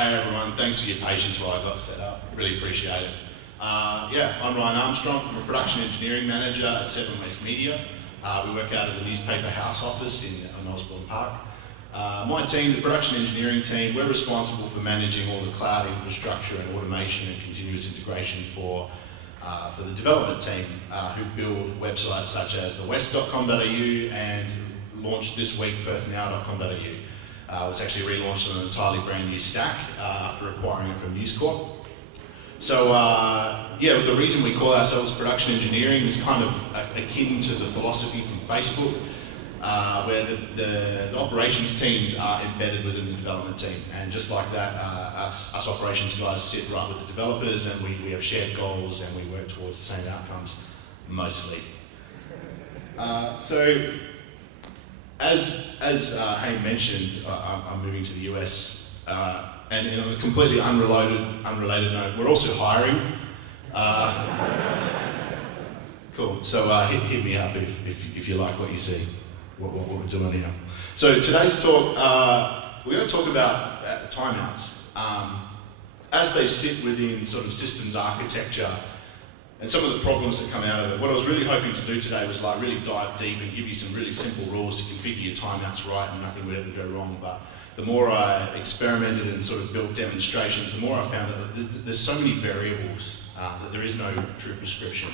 Hey everyone, thanks for your patience while I got set up. Really appreciate it. I'm Ryan Armstrong. I'm a production engineering manager at Seven West Media. We work out of the Newspaper House office in Osborne Park. My team, the production engineering team, we're responsible for managing all the cloud infrastructure and automation and continuous integration for the development team who build websites such as thewest.com.au and launched this week perthnow.com.au. It was actually relaunched on an entirely brand new stack after acquiring it from News Corp. So the reason we call ourselves production engineering is kind of akin to the philosophy from Facebook, where the operations teams are embedded within the development team. And just like that, us operations guys sit right with the developers, and we have shared goals and we work towards the same outcomes, mostly. As Hayne mentioned, I'm moving to the US, and on a completely unrelated note, we're also hiring. Cool. So hit me up if you like what you see, what we're doing here. So today's talk, we're going to talk about timeouts as they sit within sort of systems architecture. And some of the problems that come out of it. What I was really hoping to do today was like really dive deep and give you some really simple rules to configure your timeouts right and nothing would ever go wrong. But the more I experimented and sort of built demonstrations, the more I found that there's so many variables that there is no true prescription.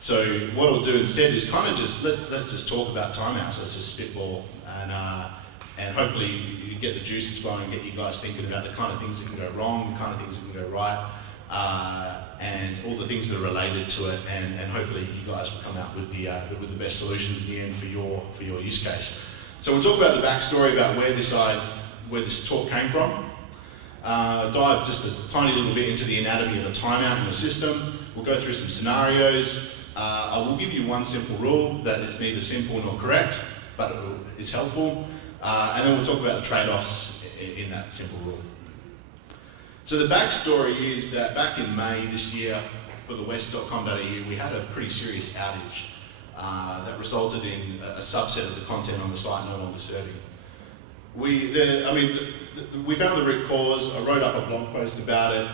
So what I'll do instead is kind of just, let's just talk about timeouts, let's just spitball and hopefully you get the juices flowing and get you guys thinking about the kind of things that can go wrong, the kind of things that can go right. And all the things that are related to it, and hopefully you guys will come out with the best solutions in the end for your use case. So we'll talk about the backstory about where this talk came from. Dive just a tiny little bit into the anatomy of a timeout in the system. We'll go through some scenarios. I will give you one simple rule that is neither simple nor correct, but it is helpful. And then we'll talk about the trade-offs in that simple rule. So the backstory is that back in May this year, for the west.com.au, we had a pretty serious outage that resulted in a subset of the content on the site no longer serving. We found the root cause. I wrote up a blog post about it.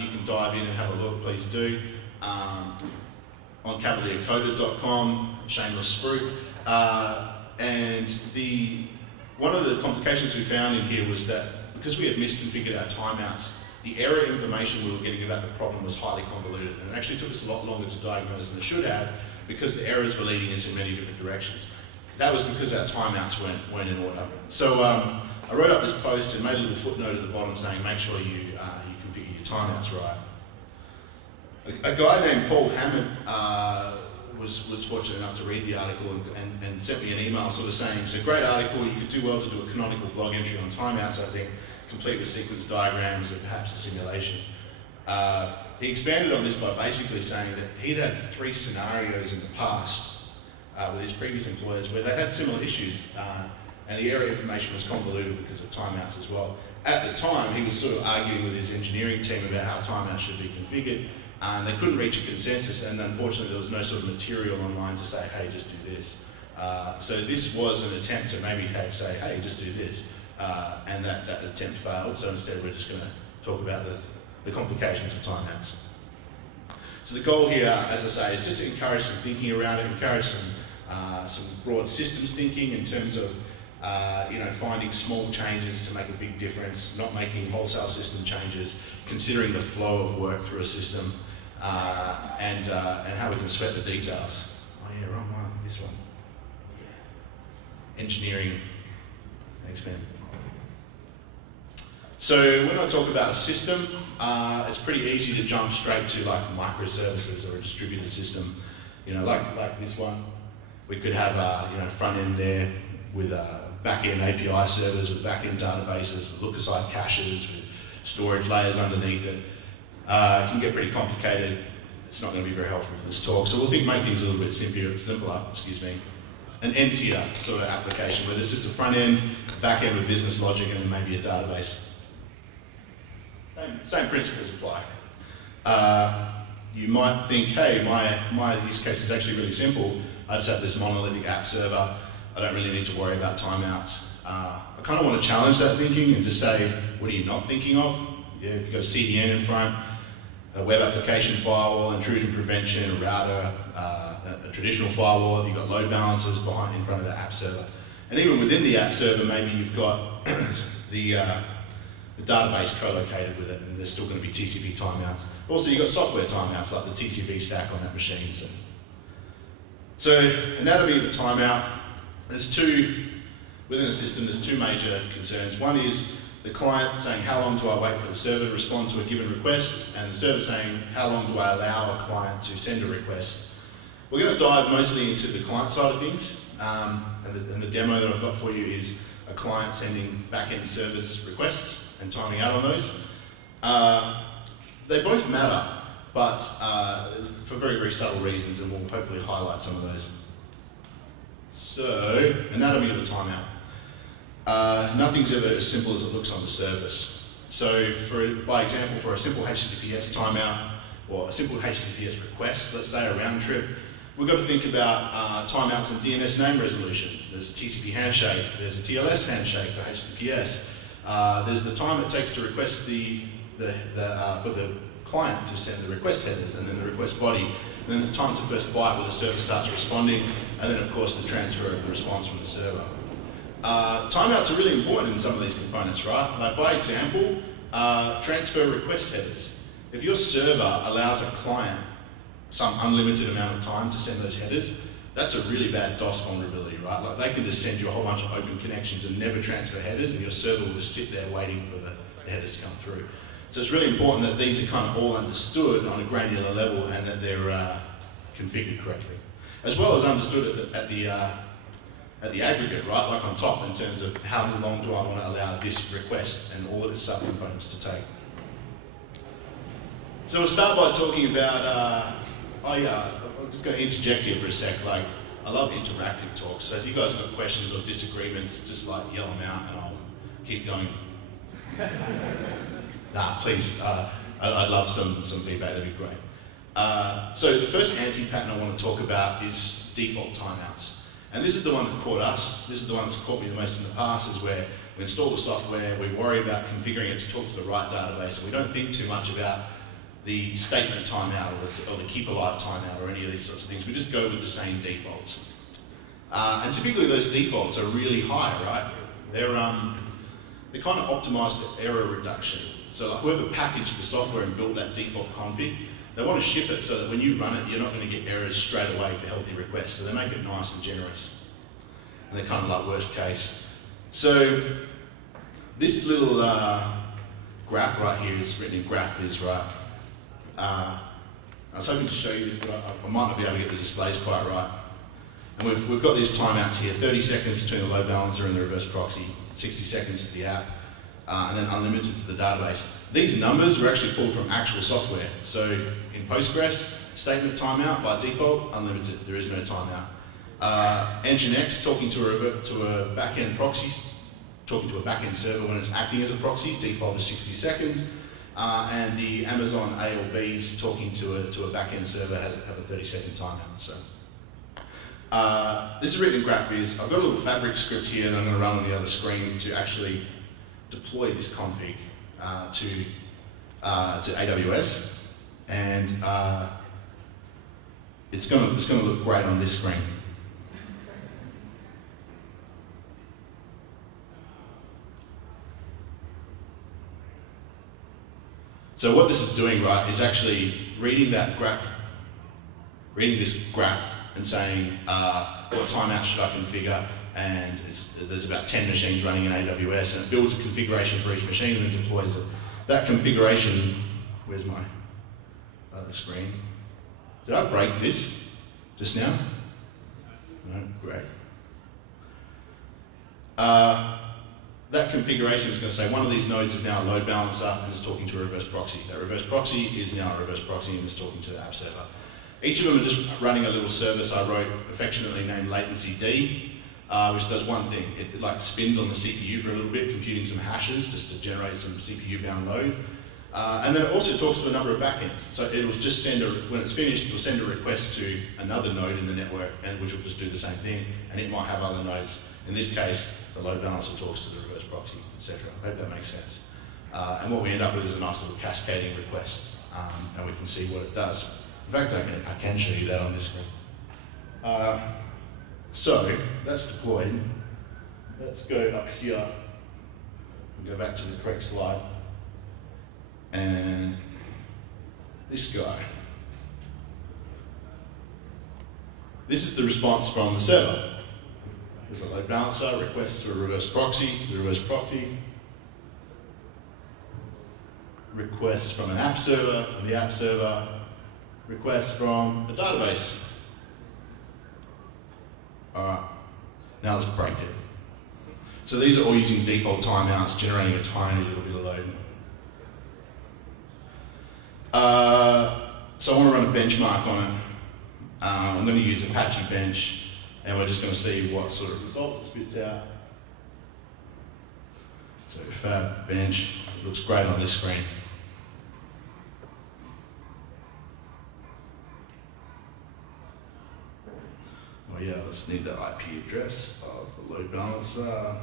You can dive in and have a look, please do. On cavaliercoder.com, shameless spruik. And one of the complications we found in here was that because we had misconfigured our timeouts, the error information we were getting about the problem was highly convoluted, and it actually took us a lot longer to diagnose than it should have because the errors were leading us in many different directions. That was because our timeouts weren't in order. So I wrote up this post and made a little footnote at the bottom saying make sure you configure your timeouts right. A guy named Paul Hammond was fortunate enough to read the article and sent me an email sort of saying, it's a great article, you could do well to do a canonical blog entry on timeouts, I think, complete with sequence diagrams and perhaps a simulation. He expanded on this by basically saying that he'd had 3 scenarios in the past with his previous employers where they had similar issues and the error information was convoluted because of timeouts as well. At the time, he was sort of arguing with his engineering team about how timeouts should be configured. And they couldn't reach a consensus, and unfortunately there was no sort of material online to say, hey, just do this. So this was an attempt to maybe say, hey, just do this. And that attempt failed, so instead we're just going to talk about the complications of timeouts. So the goal here, as I say, is just to encourage some thinking around it, encourage some broad systems thinking in terms of finding small changes to make a big difference, not making wholesale system changes, considering the flow of work through a system, and how we can sweat the details. Oh yeah, wrong one, this one. Engineering, thanks man. So when I talk about a system, it's pretty easy to jump straight to like microservices or a distributed system. Like this one, we could have a front end there with back-end API servers, with back-end databases, with look-aside caches, with storage layers underneath it. It can get pretty complicated. It's not going to be very helpful for this talk. So we'll make things a little bit simpler, an end-tier sort of application where there's just a front-end, back-end with business logic, and then maybe a database. Same principles apply. You might think, hey, my use case is actually really simple. I just have this monolithic app server. I don't really need to worry about timeouts. I kind of want to challenge that thinking and just say, what are you not thinking of? Yeah, if you've got a CDN in front, a web application firewall, intrusion prevention, a router, a traditional firewall, you've got load balancers behind in front of the app server. And even within the app server, maybe you've got the database co-located with it, and there's still going to be TCP timeouts. Also, you've got software timeouts like the TCP stack on that machine. So anatomy of a timeout, within a system, there's two major concerns. One is the client saying, how long do I wait for the server to respond to a given request? And the server saying, how long do I allow a client to send a request? We're going to dive mostly into the client side of things. And the demo that I've got for you is a client sending back-end service requests and timing out on those. They both matter, but for very, very subtle reasons, and we'll hopefully highlight some of those. So, anatomy of a timeout. Nothing's ever as simple as it looks on the surface. So, by example, for a simple HTTPS timeout, or a simple HTTPS request, let's say a round trip, we've got to think about timeouts and DNS name resolution. There's a TCP handshake, there's a TLS handshake for HTTPS. There's the time it takes to request for the client to send the request headers, and then the request body. And then there's time to first byte where the server starts responding, and then of course the transfer of the response from the server. Timeouts are really important in some of these components, right? Like by example, transfer request headers. If your server allows a client some unlimited amount of time to send those headers, that's a really bad DOS vulnerability, right? Like they can just send you a whole bunch of open connections and never transfer headers, and your server will just sit there waiting for the headers to come through. So it's really important that these are kind of all understood on a granular level and that they're configured correctly. As well as understood at the aggregate, right? Like on top in terms of how long do I want to allow this request and all of its subcomponents to take. So we'll start by talking about, I'm just going to interject here for a sec. Like, I love interactive talks. So if you guys have got questions or disagreements, just like yell them out and I'll keep going. Nah, please, I'd love some feedback, that'd be great. So the first anti-pattern I want to talk about is default timeouts. And this is the one that caught us, this is the one that's caught me the most in the past, is where we install the software, we worry about configuring it to talk to the right database, and we don't think too much about the statement timeout or the keep alive timeout or any of these sorts of things. We just go with the same defaults. And typically those defaults are really high, right? They're kind of optimized for error reduction. So like whoever packaged the software and built that default config, they want to ship it so that when you run it, you're not going to get errors straight away for healthy requests. So they make it nice and generous. And they're kind of like worst case. So this little graph right here is written in GraphViz, right? I was hoping to show you this, but I might not be able to get the displays quite right. And we've got these timeouts here, 30 seconds between the load balancer and the reverse proxy, 60 seconds to the app, and then unlimited to the database. These numbers were actually pulled from actual software. So in Postgres, statement timeout by default, unlimited, there is no timeout. Nginx talking to a back-end proxy, talking to a back-end server when it's acting as a proxy, default is 60 seconds. And the Amazon ALBs talking to a back-end server have a 30-second timeout. So this is written in GraphViz. I've got a little Fabric script here that I'm going to run on the other screen to actually deploy this config to AWS, and it's going to look great on this screen. So what this is doing, right, is actually reading this graph and saying what timeout should I configure, and there's about 10 machines running in AWS, and it builds a configuration for each machine and then deploys it. That configuration, where's my other screen? Did I break this just now? No, great. That configuration is going to say one of these nodes is now a load balancer and is talking to a reverse proxy. That reverse proxy is now a reverse proxy and is talking to the app server. Each of them are just running a little service I wrote affectionately named latency D, which does one thing. It like spins on the CPU for a little bit, computing some hashes just to generate some CPU-bound load. And then it also talks to a number of backends. So it will just send when it's finished, it will send a request to another node in the network, and which will just do the same thing, and it might have other nodes. In this case, the load balancer talks to the reverse proxy, etc. I hope that makes sense. And what we end up with is a nice little cascading request, and we can see what it does. In fact, I can show you that on this screen. So that's deployed. Let's go up here and go back to the correct slide. And this guy. This is the response from the server. There's a load balancer, request to a reverse proxy, the reverse proxy, request from an app server, and the app server request from a database. Alright, now let's break it. So these are all using default timeouts, generating a tiny little bit of load. So I want to run a benchmark on it. I'm going to use Apache Bench, and we're just going to see what sort of results it spits out. So Fab Bench, looks great on this screen. Oh yeah, let's need the IP address of the load balancer.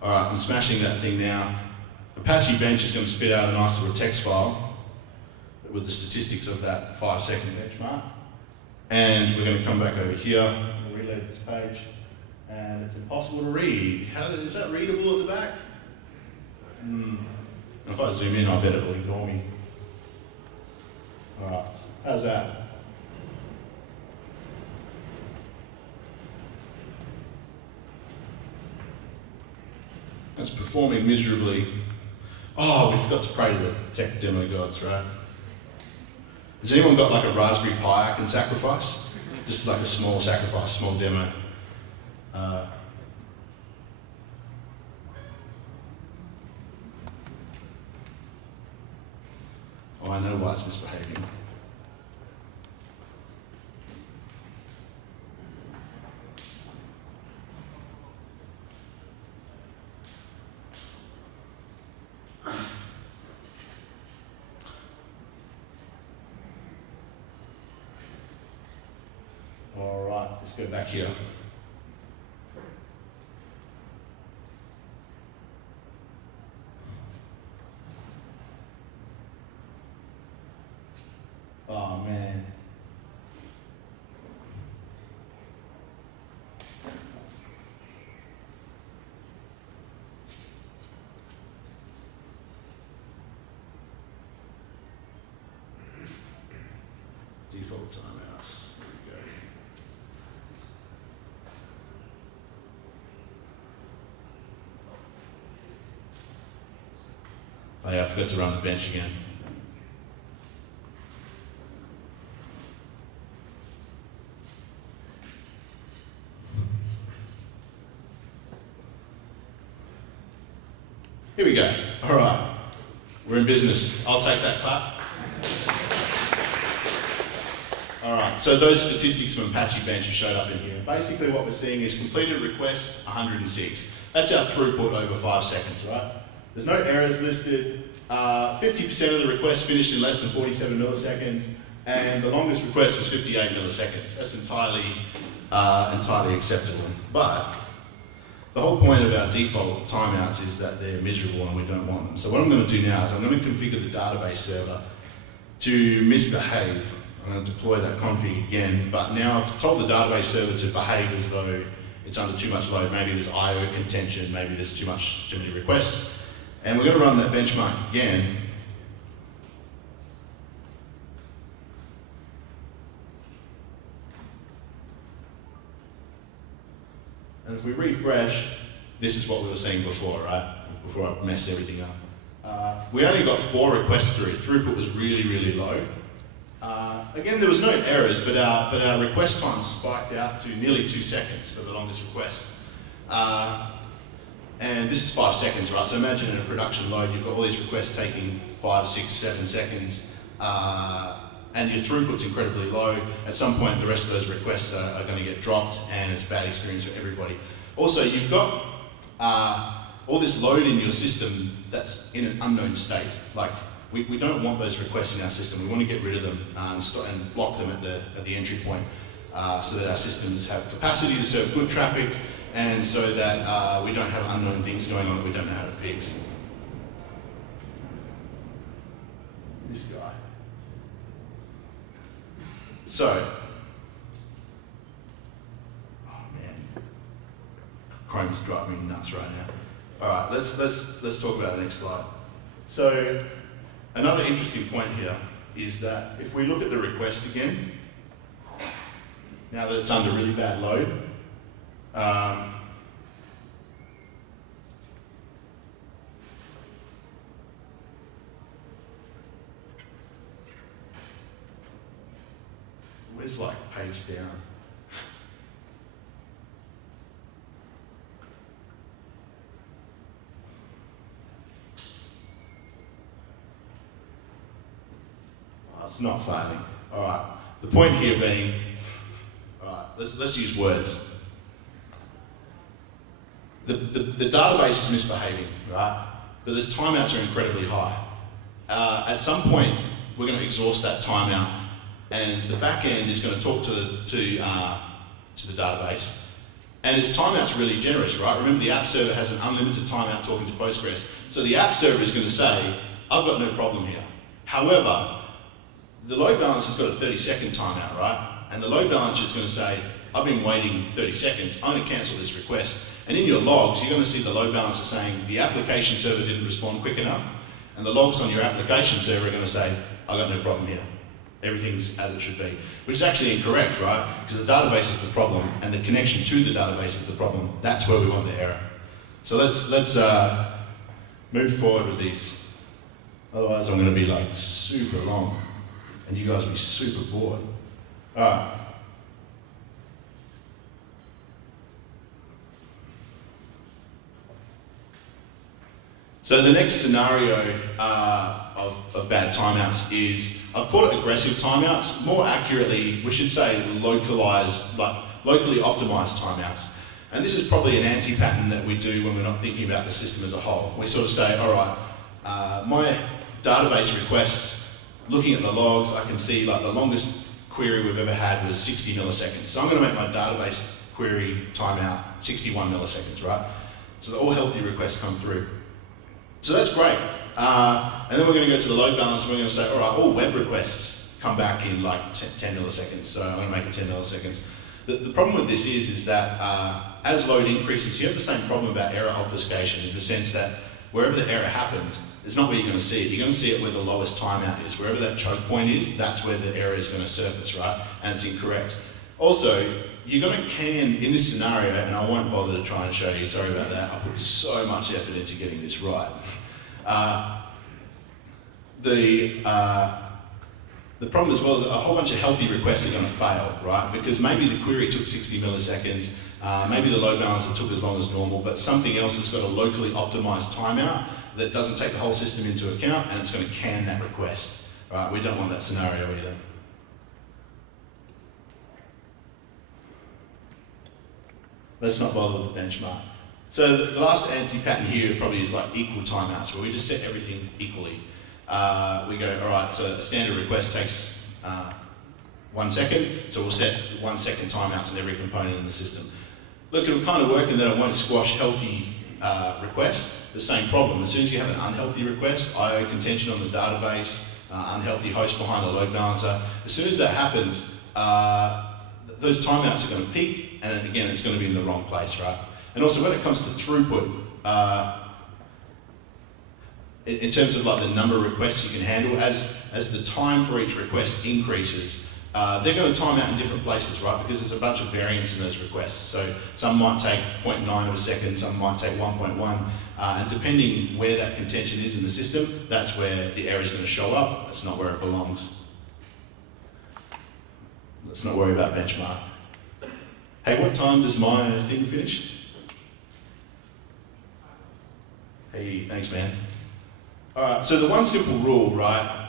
Alright, I'm smashing that thing now. Apache Bench is going to spit out a nice little text file with the statistics of that 5-second benchmark. And we're going to come back over here and reload this page. And it's impossible to read. Is that readable at the back? If I zoom in, I bet it will ignore me. Alright, how's that? That's performing miserably. Oh, we forgot to pray to the tech demo gods, right? Has anyone got like a Raspberry Pi I can sacrifice? Just like a small sacrifice, small demo. Oh, I know why it's misbehaving. All right, let's go back here. Oh man. Default timeouts. There we go. Oh yeah, I forgot to run the bench again. Here we go. All right, we're in business. I'll take that clap. All right, so those statistics from Apache Bench have showed up in here. Basically what we're seeing is completed requests, 106. That's our throughput over 5 seconds, right? There's no errors listed. 50% of the requests finished in less than 47 milliseconds, and the longest request was 58 milliseconds. That's entirely acceptable. But the whole point of our default timeouts is that they're miserable and we don't want them. So what I'm going to do now is I'm going to configure the database server to misbehave. I'm going to deploy that config again, but now I've told the database server to behave as though it's under too much load. Maybe there's I/O contention, maybe there's too many requests. And we're going to run that benchmark again. And if we refresh, this is what we were seeing before, right? Before I messed everything up. We only got 4 requests through. Throughput was really, really low. Again, there was no errors, but our request time spiked out to nearly 2 seconds for the longest request. And this is 5 seconds, right? So imagine in a production load, you've got all these requests taking 5, 6, 7 seconds, and your throughput's incredibly low. At some point, the rest of those requests are going to get dropped, and it's a bad experience for everybody. Also, you've got all this load in your system that's in an unknown state. Like, We don't want those requests in our system. We want to get rid of them and block them at the entry point so that our systems have capacity to serve good traffic and so that we don't have unknown things going on that we don't know how to fix. This guy. So, oh man, Chrome's driving me nuts right now. All right, let's talk about the next slide. So, another interesting point here is that if we look at the request again, now that it's under really bad load, where's like page down? It's not failing. All right. The point here being, all right, let's use words. The database is misbehaving, right? But those timeouts are incredibly high. At some point, we're going to exhaust that timeout, and the back end is going to talk to the database. And its timeout's really generous, right? Remember, the app server has an unlimited timeout talking to Postgres. So the app server is going to say, I've got no problem here. However, the load balancer's got a 30-second timeout, right? And the load balancer is going to say, I've been waiting 30 seconds, I'm going to cancel this request. And in your logs, you're going to see the load balancer saying, the application server didn't respond quick enough. And the logs on your application server are going to say, I've got no problem here. Everything's as it should be. Which is actually incorrect, right? Because the database is the problem, and the connection to the database is the problem. That's where we want the error. So let's move forward with these. Otherwise, I'm going to be like super long. And you guys will be super bored. All right. So the next scenario of bad timeouts is, I've called it aggressive timeouts. More accurately, we should say localized, like locally optimized timeouts. And this is probably an anti-pattern that we do when we're not thinking about the system as a whole. We sort of say, all right, my database requests, looking at the logs, I can see like the longest query we've ever had was 60 milliseconds. So I'm going to make my database query timeout 61 milliseconds, right? So that all healthy requests come through. So that's great. And then we're going to go to the load balance and we're going to say, all right, all web requests come back in like 10 milliseconds. So I'm going to make it 10 milliseconds. The problem with this is that as load increases, you have the same problem about error obfuscation in the sense that wherever the error happened, it's not where you're going to see it. You're going to see it where the lowest timeout is. Wherever that choke point is, that's where the error is going to surface, right? And it's incorrect. Also, you're going to can, in this scenario, and I won't bother to try and show you, sorry about that, I put so much effort into getting this right. The problem as well is that a whole bunch of healthy requests are going to fail, right? Because maybe the query took 60 milliseconds, maybe the load balancer took as long as normal, but something else has got a locally optimized timeout that doesn't take the whole system into account, and it's going to can that request, right? We don't want that scenario either. Let's not bother with the benchmark. So the last anti-pattern here probably is like equal timeouts, where we just set everything equally. We go, all right, so a standard request takes 1 second, so we'll set 1 second timeouts in every component in the system. Look, it'll kind of work in that it won't squash healthy requests. The same problem. As soon as you have an unhealthy request, I/O contention on the database, unhealthy host behind the load balancer, as soon as that happens, those timeouts are going to peak, and again, it's going to be in the wrong place, right? And also, when it comes to throughput, in terms of like the number of requests you can handle, as the time for each request increases, they're going to time out in different places, right? Because there's a bunch of variance in those requests. So some might take 0.9 of a second, some might take 1.1, and depending where that contention is in the system, that's where the error is going to show up. That's not where it belongs. Let's not worry about benchmark. Hey, what time does my thing finish? Hey, thanks, man. All right, so the one simple rule, right,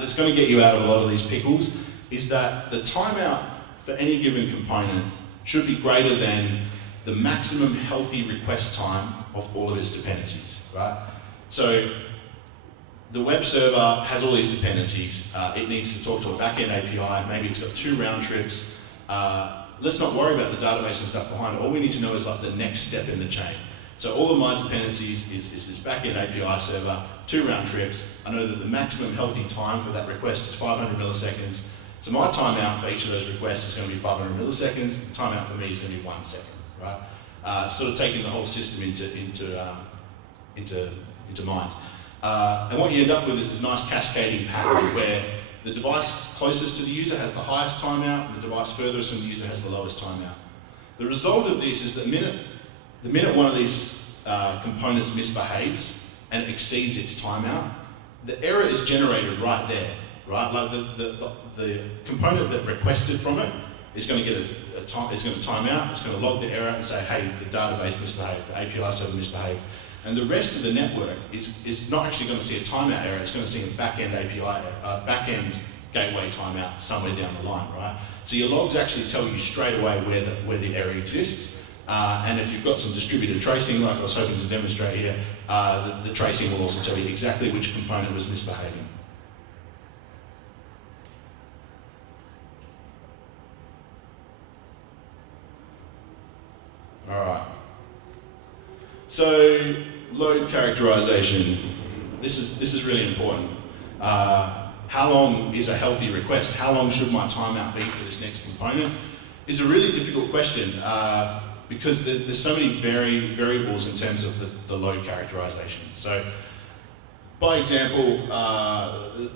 that's going to get you out of a lot of these pickles is that the timeout for any given component should be greater than the maximum healthy request time of all of its dependencies, right? So the web server has all these dependencies. It needs to talk to a backend API. Maybe it's got 2 round trips. Let's not worry about the database and stuff behind it. All we need to know is like the next step in the chain. So all of my dependencies is this backend API server, 2 round trips. I know that the maximum healthy time for that request is 500 milliseconds. So my timeout for each of those requests is going to be 500 milliseconds. The timeout for me is going to be 1 second, right? Sort of taking the whole system into mind. And what you end up with is this nice cascading pattern where the device closest to the user has the highest timeout, and the device furthest from the user has the lowest timeout. The result of this is that the minute one of these components misbehaves and it exceeds its timeout, the error is generated right there, right? Like the component that requested from it is going to get it's going to time out, it's going to log the error and say, hey, the database misbehaved, the API server misbehaved. And the rest of the network is not actually going to see a timeout error, it's going to see a back-end API, back-end gateway timeout somewhere down the line, right? So your logs actually tell you straight away where the error exists. And if you've got some distributed tracing, like I was hoping to demonstrate here, the tracing will also tell you exactly which component was misbehaving. All right. So load characterization. This is really important. How long is a healthy request? How long should my timeout be for this next component? Is a really difficult question because there's so many variables in terms of the load characterization. So, by example,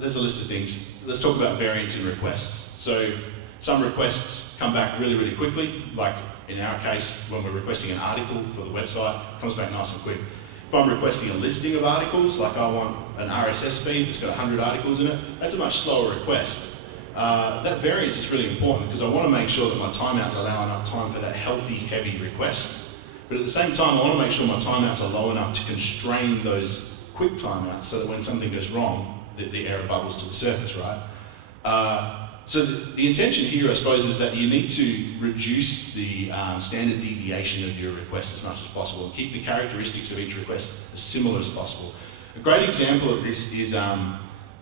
there's a list of things. Let's talk about variance in requests. So, some requests come back really, really quickly, like in our case, when we're requesting an article for the website, it comes back nice and quick. If I'm requesting a listing of articles, like I want an RSS feed that's got 100 articles in it, that's a much slower request. That variance is really important because I want to make sure that my timeouts allow enough time for that healthy, heavy request. But at the same time, I want to make sure my timeouts are low enough to constrain those quick timeouts so that when something goes wrong, the error bubbles to the surface, right? So the intention here, I suppose, is that you need to reduce the standard deviation of your request as much as possible and keep the characteristics of each request as similar as possible. A great example of this is,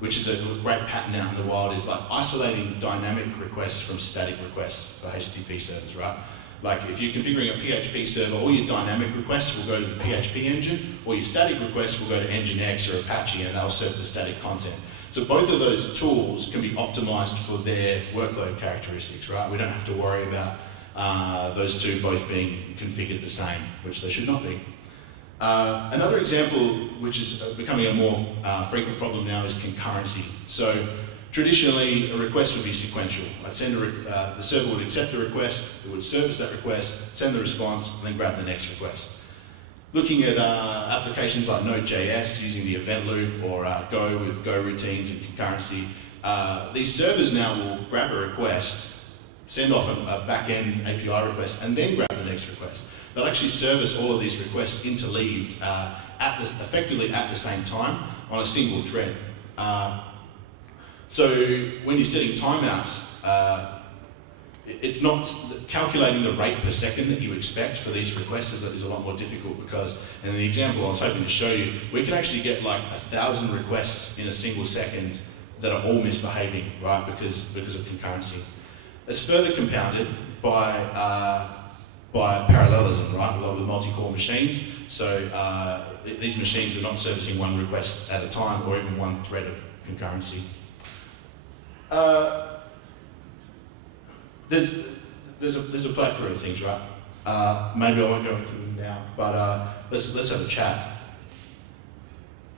which is a great pattern out in the wild, is like isolating dynamic requests from static requests for HTTP servers, right? Like if you're configuring a PHP server, all your dynamic requests will go to the PHP engine, or your static requests will go to Nginx or Apache, and they'll serve the static content. So both of those tools can be optimized for their workload characteristics, right? We don't have to worry about those two both being configured the same, which they should not be. Another example, which is becoming a more frequent problem now, is concurrency. So traditionally, a request would be sequential. I'd send the server would accept the request, it would service that request, send the response, and then grab the next request. Looking at applications like Node.js using the event loop or Go with Go routines and concurrency, these servers now will grab a request, send off a back-end API request, and then grab the next request. They'll actually service all of these requests interleaved effectively at the same time on a single thread. So when you're setting timeouts, it's not calculating the rate per second that you expect for these requests is a lot more difficult because, in the example I was hoping to show you, we can actually get like 1,000 requests in a single second that are all misbehaving, right, because of concurrency. It's further compounded by parallelism, right, with multi-core machines. So these machines are not servicing one request at a time or even one thread of concurrency. There's a plethora of things, right? Maybe I won't go into them now, but let's have a chat.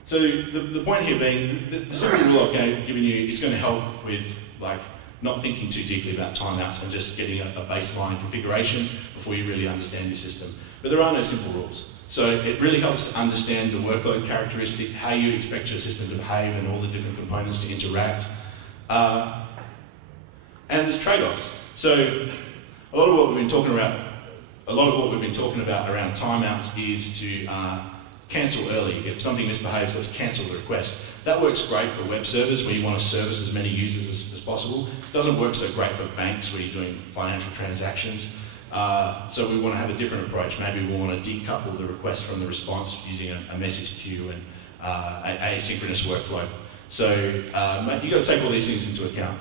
So the point here being, the simple rule I've given you is going to help with like not thinking too deeply about timeouts and just getting a baseline configuration before you really understand your system. But there are no simple rules. So it really helps to understand the workload characteristic, how you expect your system to behave and all the different components to interact. And there's trade-offs. So a lot of what we've been talking about around timeouts is to cancel early. If something misbehaves, let's cancel the request. That works great for web servers where you want to service as many users as possible. It doesn't work so great for banks where you're doing financial transactions. So we want to have a different approach. Maybe we want to decouple the request from the response using a message queue asynchronous workflow. So you've got to take all these things into account.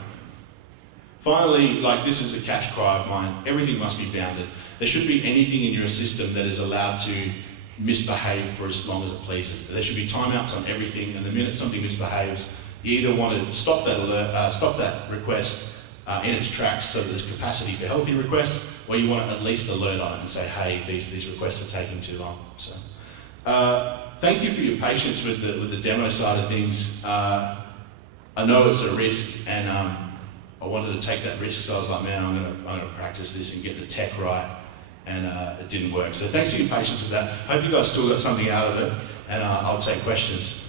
Finally, like this is a cache cry of mine, everything must be bounded. There shouldn't be anything in your system that is allowed to misbehave for as long as it pleases. There should be timeouts on everything, and the minute something misbehaves, you either want to stop that alert, stop that request in its tracks so that there's capacity for healthy requests, or you want to at least alert on it and say, hey, these requests are taking too long. So, thank you for your patience with the demo side of things. I know it's a risk, and I wanted to take that risk, so I was like, man, I'm gonna practice this and get the tech right, and it didn't work. So thanks for your patience with that. Hope you guys still got something out of it, and I'll take questions.